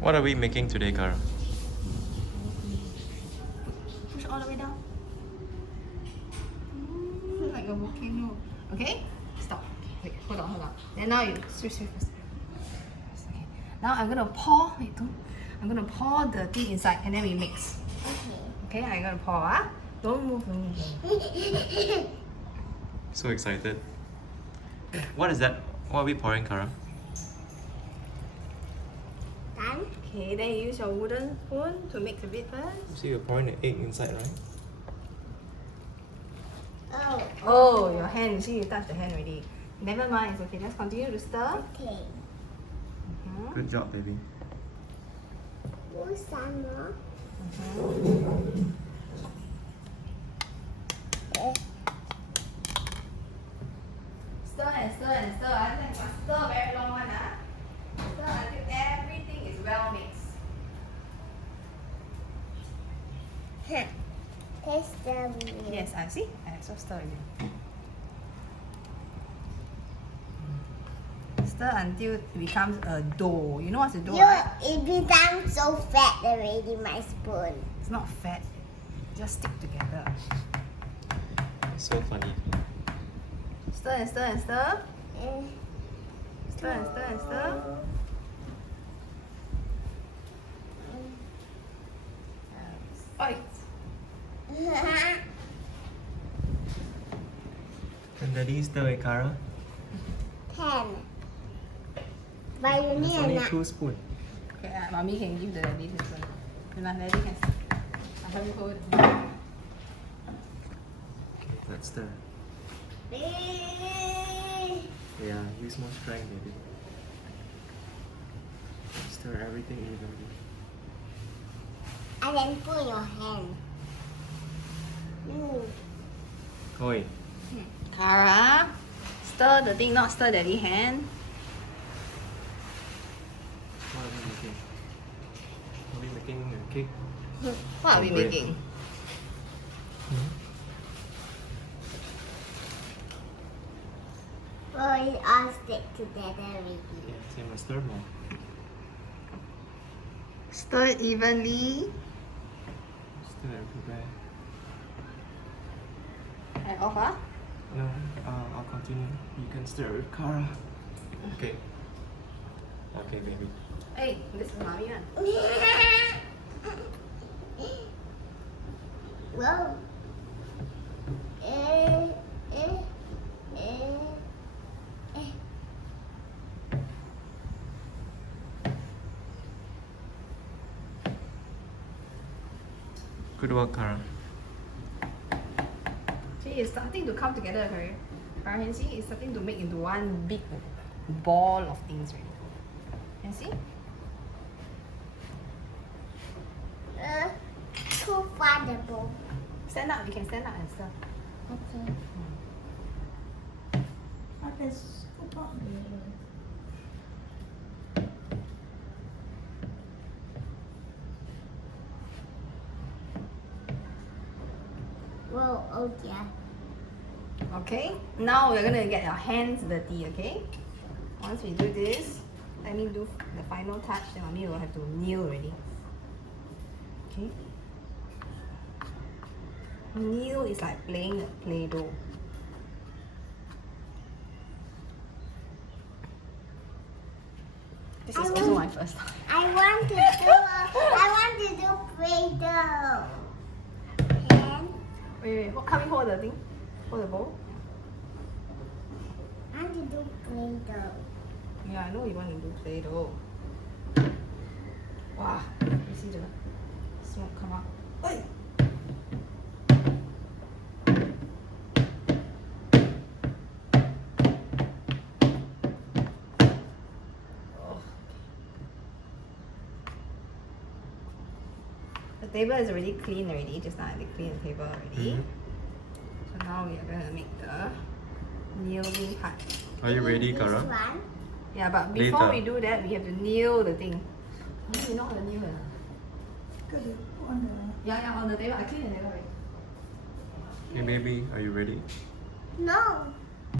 What are we making today, Kara? Push all the way down. Like a volcano. Okay? Stop. Wait, hold on. Then now you switch first. Okay. Now I'm gonna pour. Wait, don't. I'm gonna pour the thing inside and then we mix. Okay, I'm gonna pour. Don't move. So excited. What is that? What are we pouring, Kara? Done. Okay, then you use your wooden spoon to mix a bit first. So you're pouring the egg inside, right? Oh. Oh, your hand. See, you touched the hand already. Never mind, it's okay. Let's continue to stir. Okay. Good job, baby. Who's some more? Stir and stir and stir. I think you must stir very long one. Stir until everything is well mixed. Taste the wheel. Yes, I see. So stir again. Stir until it becomes a dough. You know what's a dough, right? It becomes so fat already, my spoon. It's not fat. Just stick together. It's so funny. Stir and stir and stir. Eh. Stir and stir and stir. Oi. And Daddy stir it, Kara. 10. But you There's need only enough. 2 spoons. Okay, mommy can give the daddy this one. Daddy can. I'll help you hold. Okay, let's stir. Yeah, use more strength, baby. Stir everything evenly. And then put in your hand. Oi. Kara, stir the thing, not stir daddy hand. What are we making? Are we making a cake? What are we Bread. making? Will it all stick together already? Yeah, same as stir more. Stir it evenly. Stir everywhere. And off, No, I'll continue. You can stir with Kara. Okay. Okay, baby. Hey, this is mommy one. Whoa. Good work, Kara. See, it's starting to come together, Kara. Kara, can see? It's starting to make into one big ball of things, right? Can see? Too far the bowl. Stand up, you can stand up and stir. Okay. Whoa, oh yeah. Okay, now we're gonna get our hands dirty, okay? Once we do this, let me do the final touch, then mommy will have to kneel already. Okay? Kneel is like playing a Play-Doh. This is also my first time. I want to do Play-Doh. And Wait, help me hold the thing. Hold the bowl. I want to do Play-Doh. Yeah, I know you want to do Play-Doh. Wow, you see the smoke come out. Oi! The table is already clean already. Just now I cleaned the table already. So now we are going to make the kneeling part. Are you ready, This Kara? one. Yeah, but before Later. we do that, we have to kneel the thing. You know how to kneel it? Yeah, on the table. I cleaned the table already. Hey, baby, are you ready? No.